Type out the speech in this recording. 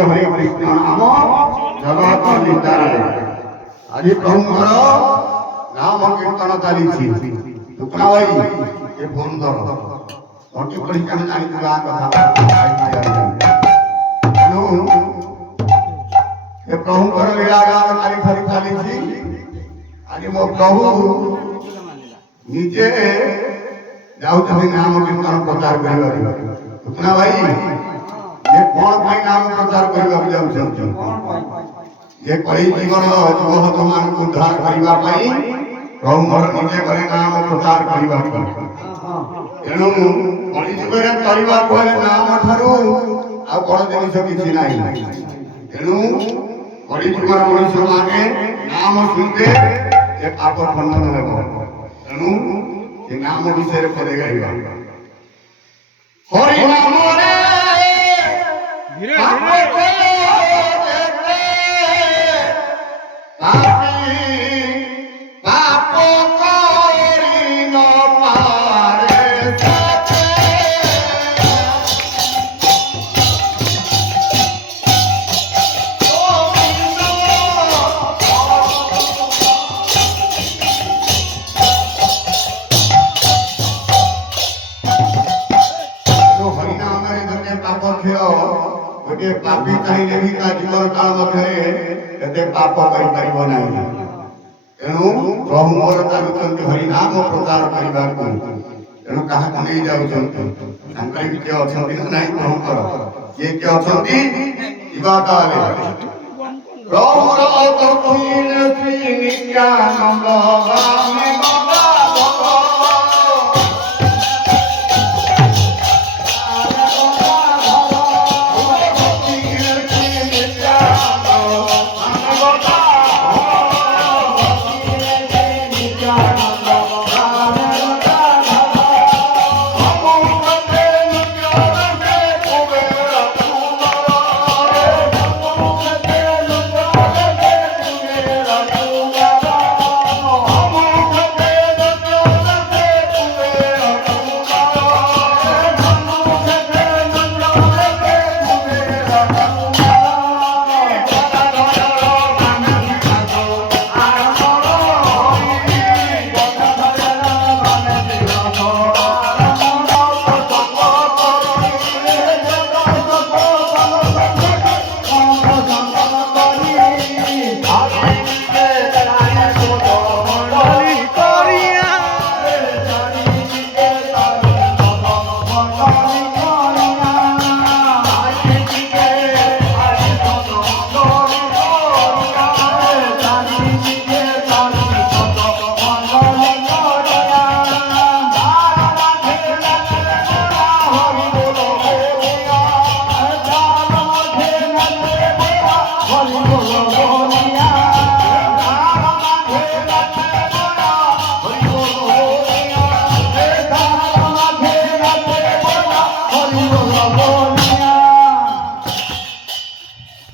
हरे हरे कृष्ण नाम जगत नितारे आज प्रभुଙ୍କର नाम कीर्तन चली दुखना भाई ये फोन धर मटे पड़ी हम जानी कथा ये प्रभुଙ୍କର लीला गान चली चली आज मो प्रभु निजे जाऊँ नाम कीर्तन प्रचार करवा दुखना भाई ये कौन भाई नाम प्रचार करवा जाऊँ ये कई जीवन जीवहत मान उद्धार करने प्रभुर निजे घरे नाम प्रचार करने तेणु कई जुगे करने नाम ठार आ बड़ जिन किसी ना तेणु कई जुगर मनुष्य माने नाम शुणते ये पाप खंडन हो तेणु ये नाम विषय पदे गाइबा हरि नाम रे पापी चाहिए भी का जीवन काल मध्य पाप कर तेणु प्रभु हरि नाम प्रचार करने तेणु क्या नहीं जाऊँ किए अच्छा ना प्रभुकर किए किए अच्छा